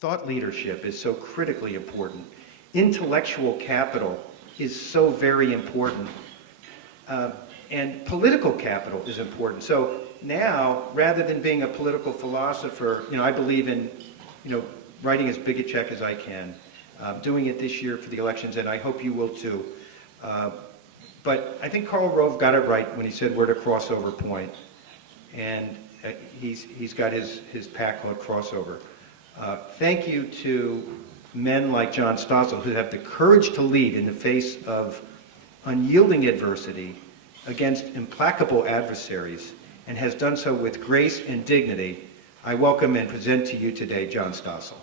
thought leadership is so critically important. Intellectual capital is so very important. And political capital is important. So now, rather than being a political philosopher, I believe in, writing as big a check as I can, doing it this year for the elections, and I hope you will too. But I think Karl Rove got it right when he said we're at a crossover point, and he's got his pack called Crossover. Thank you to men like John Stossel who have the courage to lead in the face of unyielding adversity against implacable adversaries, and has done so with grace and dignity. I welcome and present to you today John Stossel.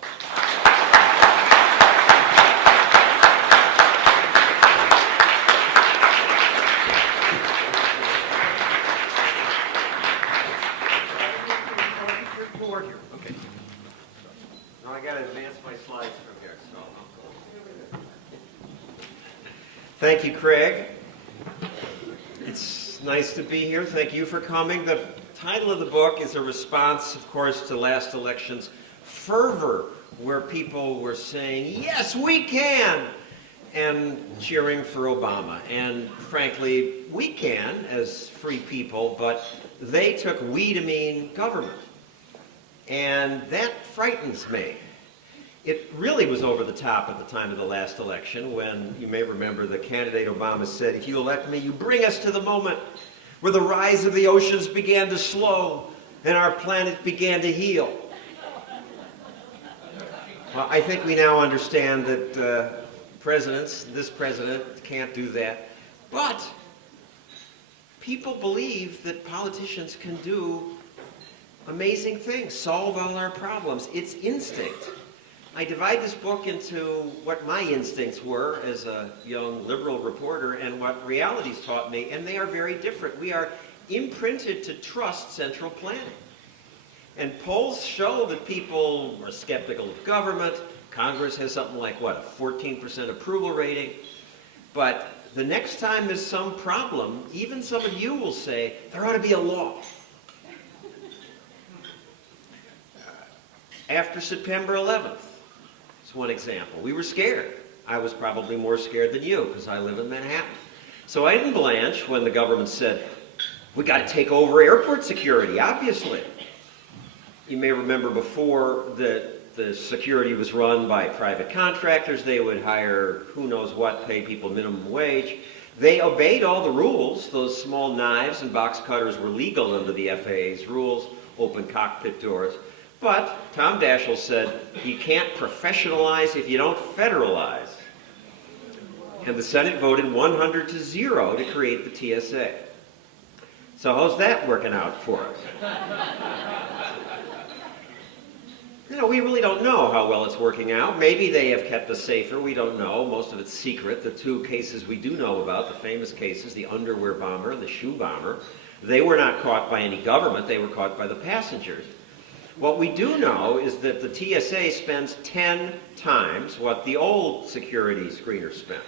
Okay. Now I got to advance my slides from here. So. Thank you, Craig. It's nice to be here. Thank you for coming. The title of the book is a response, of course, to last election's fervor, where people were saying, yes, we can, and cheering for Obama. And frankly, we can as free people, but they took we to mean government. And that frightens me. It really was over the top at the time of the last election when, you may remember, the candidate Obama said, if you elect me, you bring us to the moment where the rise of the oceans began to slow and our planet began to heal. Well, I think we now understand that this president can't do that. But people believe that politicians can do amazing things, solve all our problems. It's instinct. I divide this book into what my instincts were as a young liberal reporter and what reality's taught me, and they are very different. We are imprinted to trust central planning. And polls show that people are skeptical of government. Congress has something like, what, a 14% approval rating. But the next time there's some problem, even some of you will say, there ought to be a law. After September 11th, it's one example. We were scared. I was probably more scared than you because I live in Manhattan. So I didn't blanch when the government said, we got to take over airport security, obviously. You may remember before that the security was run by private contractors. They would hire who knows what, pay people minimum wage. They obeyed all the rules. Those small knives and box cutters were legal under the FAA's rules, open cockpit doors. But Tom Daschle said, you can't professionalize if you don't federalize. And the Senate voted 100-0 to create the TSA. So how's that working out for us? We really don't know how well it's working out. Maybe they have kept us safer. We don't know. Most of it's secret. The two cases we do know about, the famous cases, the underwear bomber and the shoe bomber, they were not caught by any government. They were caught by the passengers. What we do know is that the TSA spends 10 times what the old security screeners spent.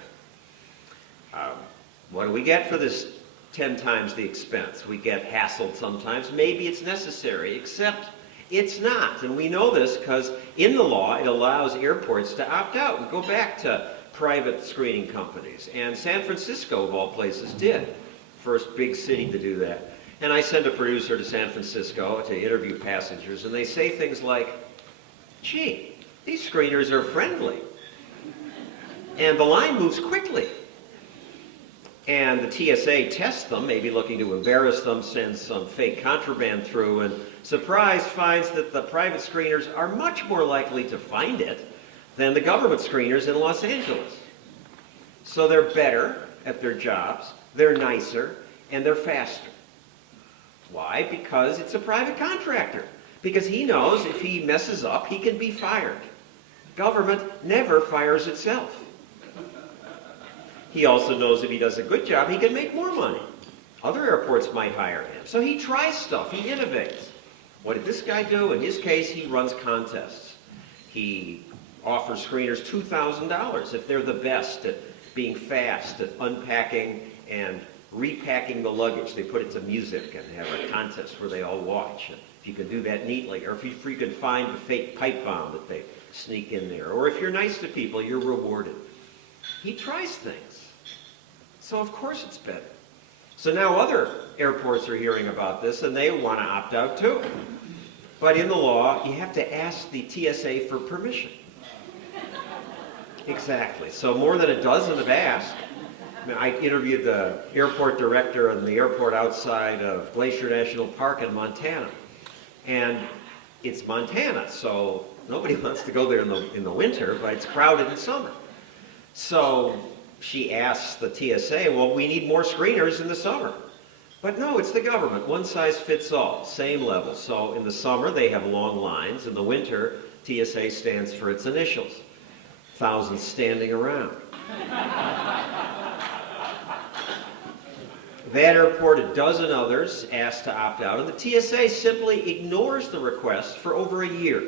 What do we get for this 10 times the expense? We get hassled sometimes. Maybe it's necessary, except it's not. And we know this because in the law it allows airports to opt out and go back to private screening companies. And San Francisco, of all places, did. First big city to do that. And I send a producer to San Francisco to interview passengers, and they say things like, gee, these screeners are friendly. And the line moves quickly. And the TSA tests them, maybe looking to embarrass them, sends some fake contraband through, and surprise finds that the private screeners are much more likely to find it than the government screeners in Los Angeles. So they're better at their jobs, they're nicer, and they're faster. Why? Because it's a private contractor. Because he knows if he messes up, he can be fired. Government never fires itself. He also knows if he does a good job, he can make more money. Other airports might hire him. So he tries stuff, he innovates. What did this guy do? In his case, he runs contests. He offers screeners $2,000 if they're the best at being fast, at unpacking and repacking the luggage. They put it to music and have a contest where they all watch. And if you can do that neatly, or if you can find the fake pipe bomb that they sneak in there. Or if you're nice to people, you're rewarded. He tries things. So of course it's better. So now other airports are hearing about this and they want to opt out too. But in the law, you have to ask the TSA for permission. Exactly. So more than a dozen have asked. I interviewed the airport director in the airport outside of Glacier National Park in Montana. And it's Montana, so nobody wants to go there in the winter, but it's crowded in summer. So she asks the TSA, well, we need more screeners in the summer. But no, it's the government. One size fits all, same level. So in the summer, they have long lines. In the winter, TSA stands for its initials. Thousands standing around. That airport, a dozen others asked to opt out, and the TSA simply ignores the request for over a year.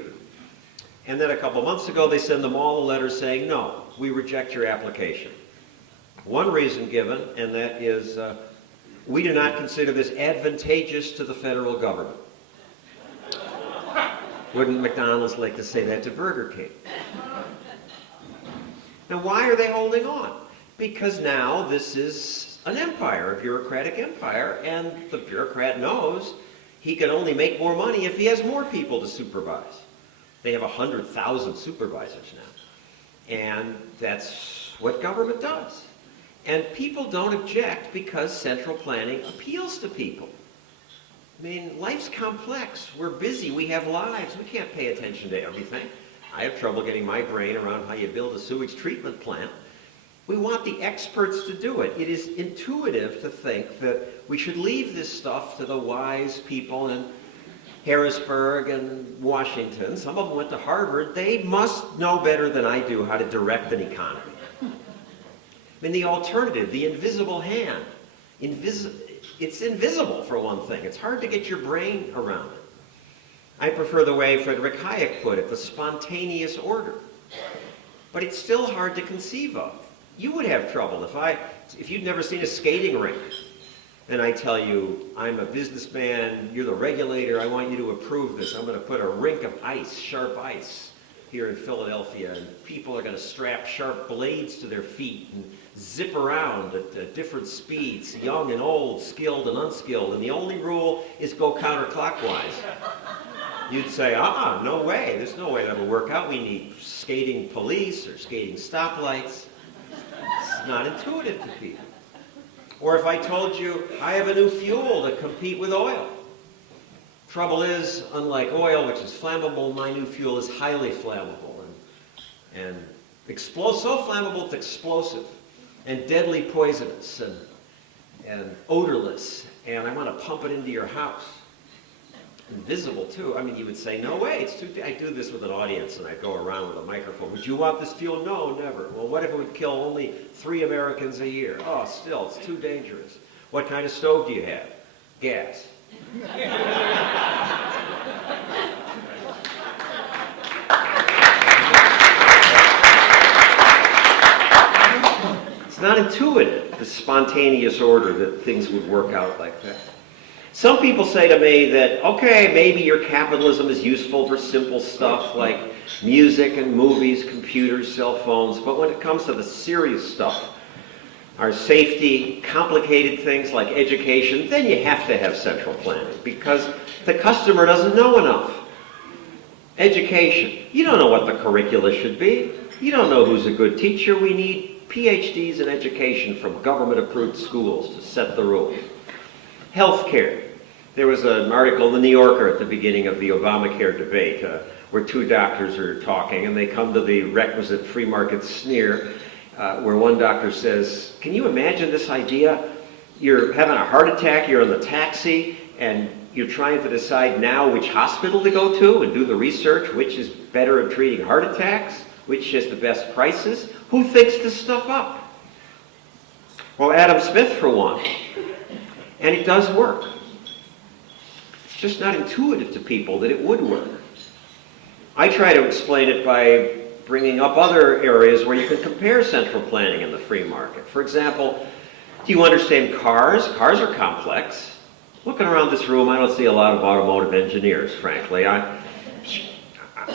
And then a couple months ago, they send them all a letter saying, no, we reject your application. One reason given, and that is, we do not consider this advantageous to the federal government. Wouldn't McDonald's like to say that to Burger King? Now, why are they holding on? Because now this is an empire, a bureaucratic empire, and the bureaucrat knows he can only make more money if he has more people to supervise. They have 100,000 supervisors now. And that's what government does. And people don't object because central planning appeals to people. I mean, life's complex. We're busy. We have lives. We can't pay attention to everything. I have trouble getting my brain around how you build a sewage treatment plant. We want the experts to do it. It is intuitive to think that we should leave this stuff to the wise people in Harrisburg and Washington. Some of them went to Harvard. They must know better than I do how to direct an economy. I mean, the alternative, the invisible hand, it's invisible for one thing. It's hard to get your brain around it. I prefer the way Friedrich Hayek put it, the spontaneous order. But it's still hard to conceive of. You would have trouble if you'd never seen a skating rink, and I tell you, I'm a businessman, you're the regulator, I want you to approve this. I'm going to put a rink of ice, sharp ice, here in Philadelphia, and people are going to strap sharp blades to their feet and zip around at different speeds, young and old, skilled and unskilled, and the only rule is go counterclockwise. You'd say, no way, there's no way that'll work out. We need skating police or skating stoplights. It's not intuitive to people. Or if I told you, I have a new fuel to compete with oil. Trouble is, unlike oil, which is flammable, my new fuel is highly flammable and so flammable it's explosive and deadly poisonous and odorless, and I want to pump it into your house. Invisible too. I mean, you would say, no way, it's too. I do this with an audience and I go around with a microphone. Would you want this fuel? No, never. Well, what if it would kill only 3 Americans a year? Oh, still, it's too dangerous. What kind of stove do you have? Gas. It's not intuitive, the spontaneous order that things would work out like that. Some people say to me that, okay, maybe your capitalism is useful for simple stuff like music and movies, computers, cell phones, but when it comes to the serious stuff, our safety, complicated things like education, then you have to have central planning because the customer doesn't know enough. Education, you don't know what the curricula should be. You don't know who's a good teacher. We need PhDs in education from government-approved schools to set the rules. Healthcare. There was an article in the New Yorker at the beginning of the Obamacare debate where 2 doctors are talking and they come to the requisite free market sneer where one doctor says, can you imagine this idea? You're having a heart attack, you're in the taxi, and you're trying to decide now which hospital to go to and do the research, which is better at treating heart attacks, which has the best prices. Who thinks this stuff up? Well, Adam Smith for one. And it does work. It's just not intuitive to people that it would work. I try to explain it by bringing up other areas where you can compare central planning and the free market. For example, do you understand cars? Cars are complex. Looking around this room, I don't see a lot of automotive engineers, frankly.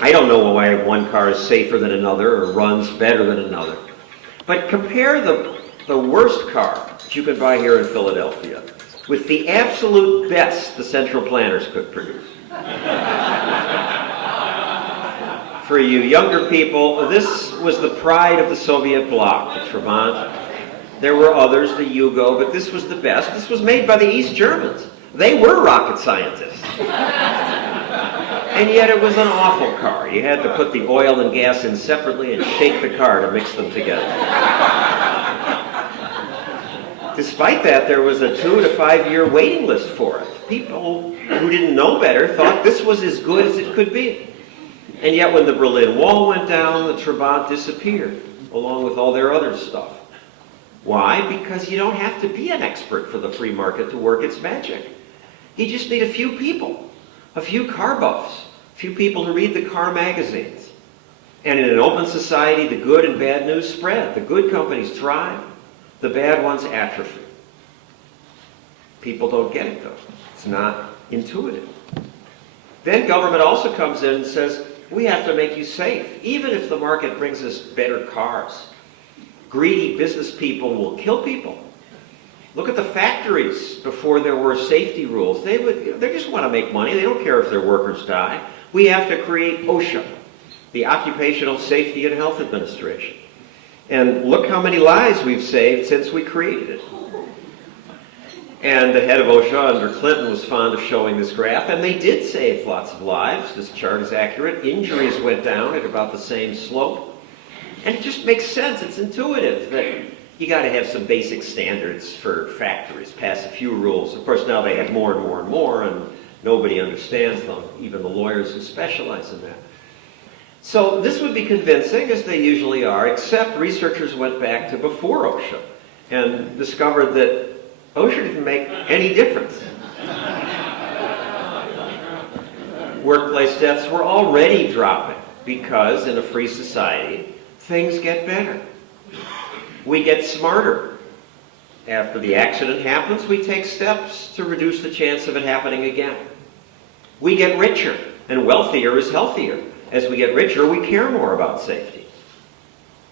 I don't know why one car is safer than another or runs better than another. But compare the worst car that you can buy here in Philadelphia with the absolute best the central planners could produce. For you younger people, this was the pride of the Soviet bloc, the Trabant. There were others, the Yugo, but this was the best. This was made by the East Germans. They were rocket scientists. And yet it was an awful car. You had to put the oil and gas in separately and shake the car to mix them together. Despite that, there was a 2 to 5 year waiting list for it. People who didn't know better thought this was as good as it could be. And yet when the Berlin Wall went down, the Trabant disappeared, along with all their other stuff. Why? Because you don't have to be an expert for the free market to work its magic. You just need a few people, a few car buffs, a few people who read the car magazines. And in an open society, the good and bad news spread. The good companies thrive, the bad ones atrophy. People don't get it, though. It's not intuitive. Then government also comes in and says, we have to make you safe, even if the market brings us better cars. Greedy business people will kill people. Look at the factories before there were safety rules. They just want to make money. They don't care if their workers die. We have to create OSHA, the Occupational Safety and Health Administration. And look how many lives we've saved since we created it. And the head of OSHA under Clinton was fond of showing this graph, and they did save lots of lives. This chart is accurate. Injuries went down at about the same slope. And it just makes sense. It's intuitive that you got to have some basic standards for factories, pass a few rules. Of course, now they have more and more and more, and nobody understands them, even the lawyers who specialize in that. So this would be convincing, as they usually are, except researchers went back to before OSHA and discovered that OSHA didn't make any difference. Workplace deaths were already dropping because in a free society, things get better. We get smarter. After the accident happens, we take steps to reduce the chance of it happening again. We get richer, and wealthier is healthier. As we get richer, we care more about safety.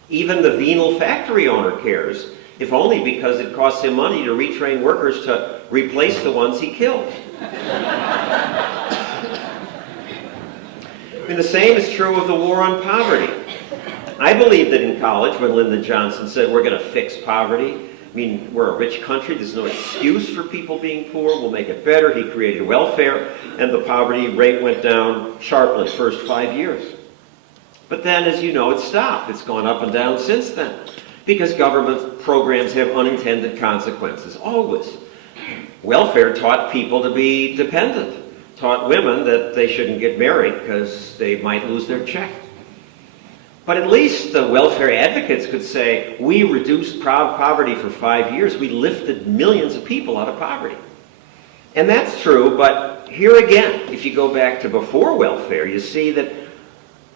Even the venal factory owner cares, if only because it costs him money to retrain workers to replace the ones he killed. And the same is true of the war on poverty. I believed it in college when Lyndon Johnson said, we're going to fix poverty. I mean, we're a rich country. There's no excuse for people being poor. We'll make it better. He created welfare, and the poverty rate went down sharply the first 5 years. But then, as you know, it stopped. It's gone up and down since then, because government programs have unintended consequences, always. Welfare taught people to be dependent, taught women that they shouldn't get married because they might lose their check. But at least the welfare advocates could say, we reduced poverty for 5 years. We lifted millions of people out of poverty. And that's true, but here again, if you go back to before welfare, you see that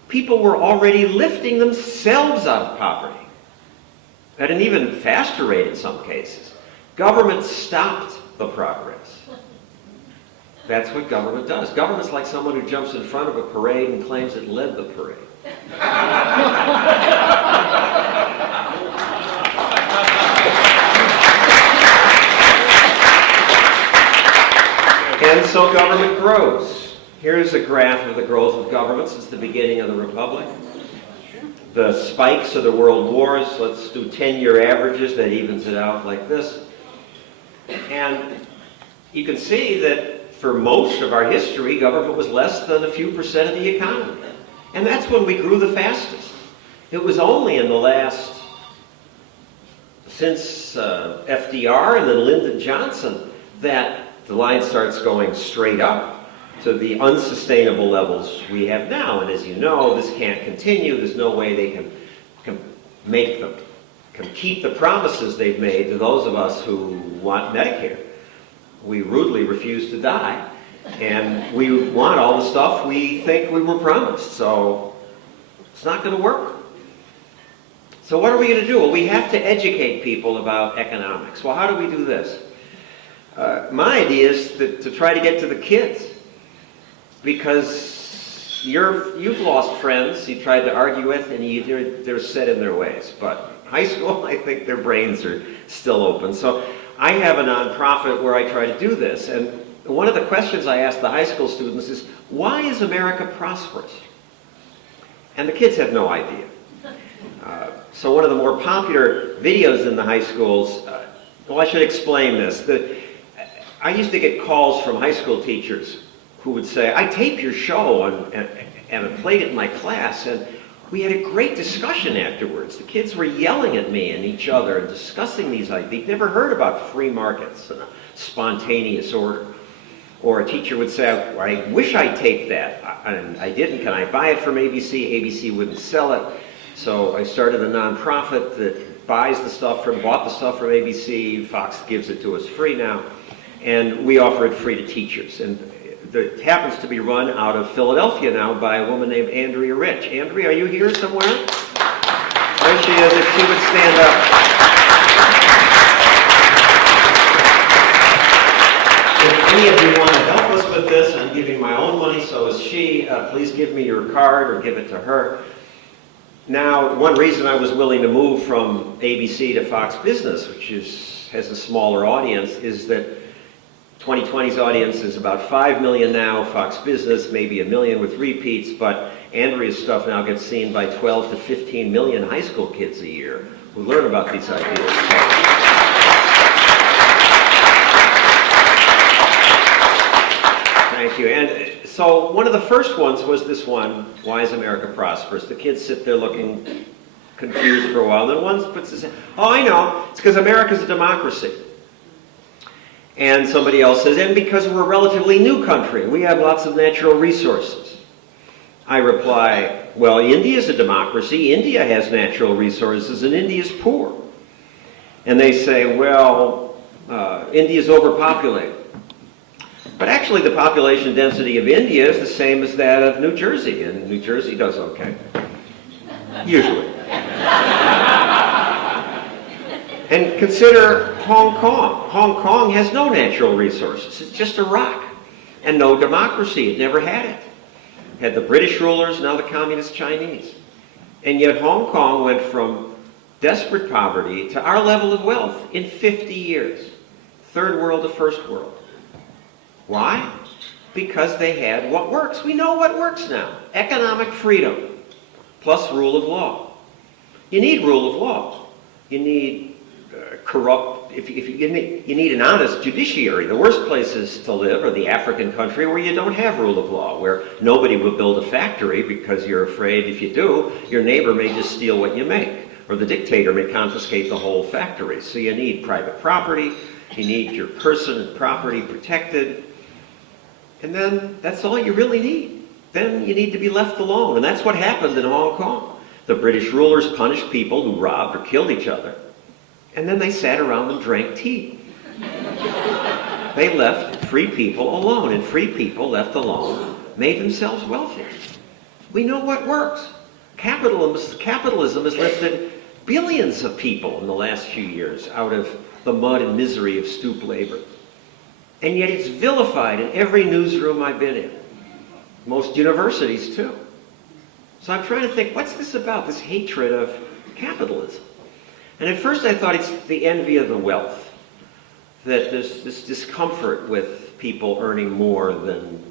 people were already lifting themselves out of poverty at an even faster rate in some cases. Government stopped the progress. That's what government does. Government's like someone who jumps in front of a parade and claims it led the parade. And so government grows. Here's a graph of the growth of government since the beginning of the Republic. The spikes of the world wars, let's do 10-year averages, that evens it out like this. And you can see that for most of our history, government was less than a few percent of the economy. And that's when we grew the fastest. It was only in the last, since FDR and then Lyndon Johnson, that the line starts going straight up to the unsustainable levels we have now. And as you know, this can't continue. There's no way they can make them, can keep the promises they've made to those of us who want Medicare. We rudely refuse to die. And we want all the stuff we think we were promised, so it's not going to work. So what are we going to do? Well, we have to educate people about economics. Well, how do we do this? My idea is to try to get to the kids, because you've lost friends you tried to argue with, and they're set in their ways. But high school, I think their brains are still open. So I have a nonprofit where I try to do this. And one of the questions I ask the high school students is, why is America prosperous? And the kids have no idea. So one of the more popular videos in the high schools, well, I should explain this. I used to get calls from high school teachers who would say, I taped your show and I played it in my class, and we had a great discussion afterwards. The kids were yelling at me and each other and discussing these ideas. They'd never heard about free markets and a spontaneous order. Or a teacher would say, I wish I taped that, and I didn't. Can I buy it from ABC? ABC wouldn't sell it. So I started a nonprofit that bought the stuff from ABC. Fox gives it to us free now. And we offer it free to teachers. And it happens to be run out of Philadelphia now by a woman named Andrea Rich. Andrea, are you here somewhere? There she is, if she would stand up. If any of you want to help us with this, I'm giving my own money, so is she. Please give me your card or give it to her. Now, one reason I was willing to move from ABC to Fox Business, which has a smaller audience, is that 2020's audience is about 5 million now, Fox Business, maybe 1 million with repeats, but Andrea's stuff now gets seen by 12 to 15 million high school kids a year who learn about these ideas. Thank you. And so one of the first ones was this one, why is America prosperous? The kids sit there looking confused for a while, and then one puts his hand, oh, I know, it's because America's a democracy. And somebody else says, and because we're a relatively new country, we have lots of natural resources. I reply, well, India's a democracy, India has natural resources, and India's poor. And they say, well, India's overpopulated. But actually the population density of India is the same as that of New Jersey, and New Jersey does okay. Usually. And consider Hong Kong. Hong Kong has no natural resources. It's just a rock. And no democracy. It never had it. It had the British rulers, now the communist Chinese. And yet Hong Kong went from desperate poverty to our level of wealth in 50 years. Third world to first world. Why? Because they had what works. We know what works now. Economic freedom plus rule of law. You need rule of law. You need you need an honest judiciary. The worst places to live are the African country where you don't have rule of law, where nobody will build a factory because you're afraid if you do, your neighbor may just steal what you make, or the dictator may confiscate the whole factory. So you need private property, you need your person and property protected, and then that's all you really need. Then you need to be left alone, and that's what happened in Hong Kong. The British rulers punished people who robbed or killed each other. And then they sat around and drank tea. They left free people alone, and free people left alone made themselves wealthy. We know what works. Capitalism has lifted billions of people in the last few years out of the mud and misery of stoop labor. And yet it's vilified in every newsroom I've been in. Most universities too. So I'm trying to think, what's this about, this hatred of capitalism? And at first I thought it's the envy of the wealth, that there's this discomfort with people earning more than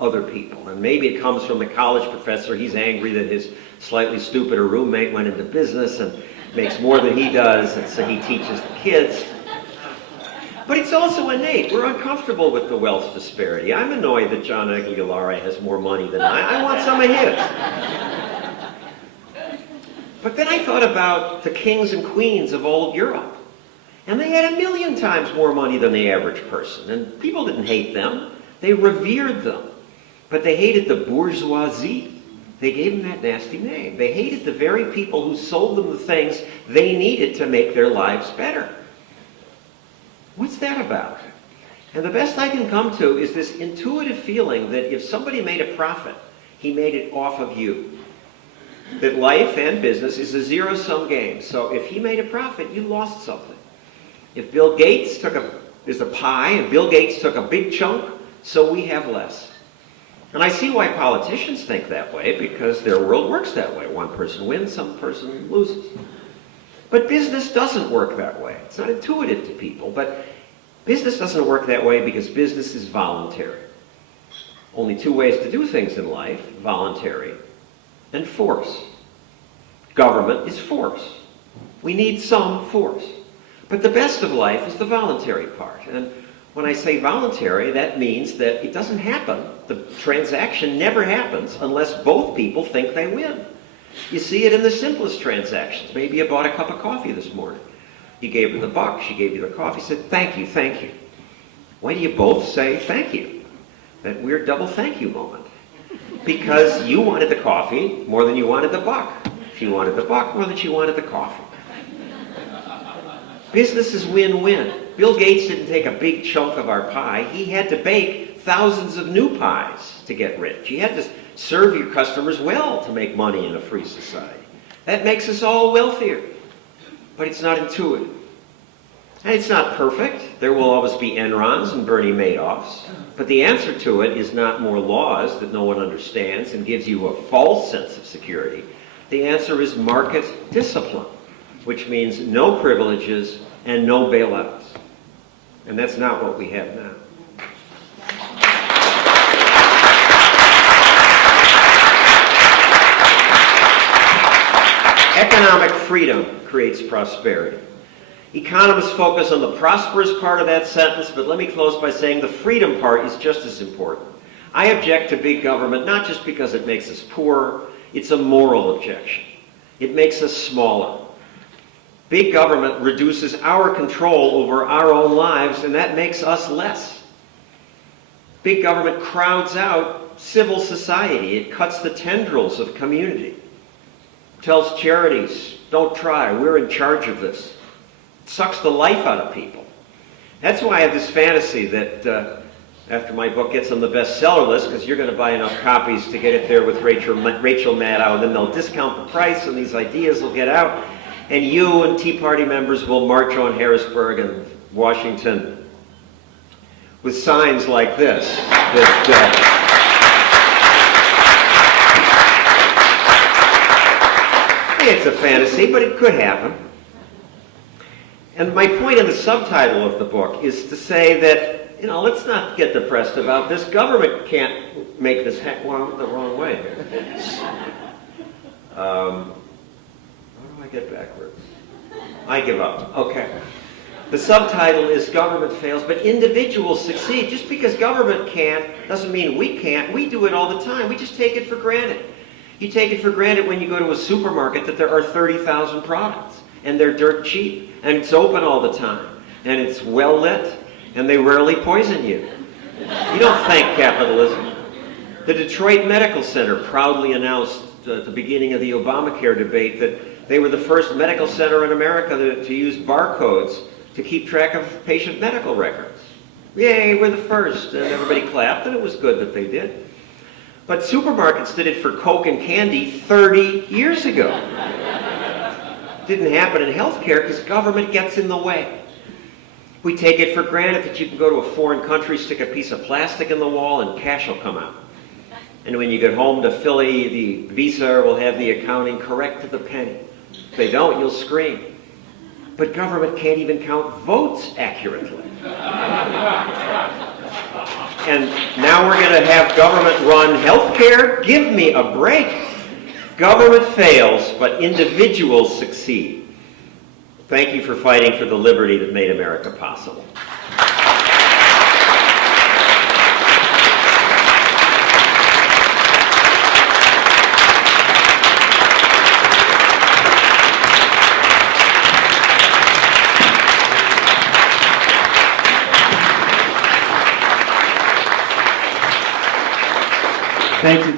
other people. And maybe it comes from the college professor. He's angry that his slightly stupider roommate went into business and makes more than he does, and so he teaches the kids. But it's also innate. We're uncomfortable with the wealth disparity. I'm annoyed that John Aguilar has more money than I want some of his. But then I thought about the kings and queens of old Europe. And they had 1,000,000 times more money than the average person. And people didn't hate them. They revered them. But they hated the bourgeoisie. They gave them that nasty name. They hated the very people who sold them the things they needed to make their lives better. What's that about? And the best I can come to is this intuitive feeling that if somebody made a profit, he made it off of you. That life and business is a zero-sum game. So if he made a profit, you lost something. If Bill Gates there's a pie, and Bill Gates took a big chunk, so we have less. And I see why politicians think that way, because their world works that way. One person wins, some person loses. But business doesn't work that way. It's not intuitive to people, but business doesn't work that way because business is voluntary. Only two ways to do things in life: voluntary and force. Government is force. We need some force. But the best of life is the voluntary part. And when I say voluntary, that means that it doesn't happen. The transaction never happens unless both people think they win. You see it in the simplest transactions. Maybe you bought a cup of coffee this morning. You gave her the buck, she gave you the coffee, said, "Thank you, thank you." Why do you both say thank you? That weird double thank you moment. Because you wanted the coffee more than you wanted the buck. She wanted the buck more than she wanted the coffee. Business is win-win. Bill Gates didn't take a big chunk of our pie. He had to bake thousands of new pies to get rich. You had to serve your customers well to make money in a free society. That makes us all wealthier. But it's not intuitive. And it's not perfect. There will always be Enrons and Bernie Madoffs. But the answer to it is not more laws that no one understands and gives you a false sense of security. The answer is market discipline, which means no privileges and no bailouts. And that's not what we have now. Economic freedom creates prosperity. Economists focus on the prosperous part of that sentence, but let me close by saying the freedom part is just as important. I object to big government not just because it makes us poorer, it's a moral objection. It makes us smaller. Big government reduces our control over our own lives, and that makes us less. Big government crowds out civil society. It cuts the tendrils of community. Tells charities, don't try, we're in charge of this. It sucks the life out of people. That's why I have this fantasy that after my book gets on the bestseller list, because you're going to buy enough copies to get it there with Rachel Maddow, and then they'll discount the price and these ideas will get out, and you and Tea Party members will march on Harrisburg and Washington with signs like this. It's a fantasy, but it could happen. And my point in the subtitle of the book is to say that, let's not get depressed about this. Government can't make this happen the wrong way here. How do I get backwards? I give up. Okay. The subtitle is Government Fails, but individuals succeed. Just because government can't doesn't mean we can't. We do it all the time. We just take it for granted. You take it for granted when you go to a supermarket that there are 30,000 products, and they're dirt cheap, and it's open all the time, and it's well lit, and they rarely poison you. You don't thank capitalism. The Detroit Medical Center proudly announced at the beginning of the Obamacare debate that they were the first medical center in America to use barcodes to keep track of patient medical records. Yay, we're the first. And everybody clapped, and it was good that they did. But supermarkets did it for Coke and candy 30 years ago. Didn't happen in healthcare because government gets in the way. We take it for granted that you can go to a foreign country, stick a piece of plastic in the wall, and cash will come out. And when you get home to Philly, the Visa will have the accounting correct to the penny. If they don't, you'll scream. But government can't even count votes accurately. And now we're going to have government-run healthcare? Give me a break. Government fails, but individuals succeed. Thank you for fighting for the liberty that made America possible. Thank you.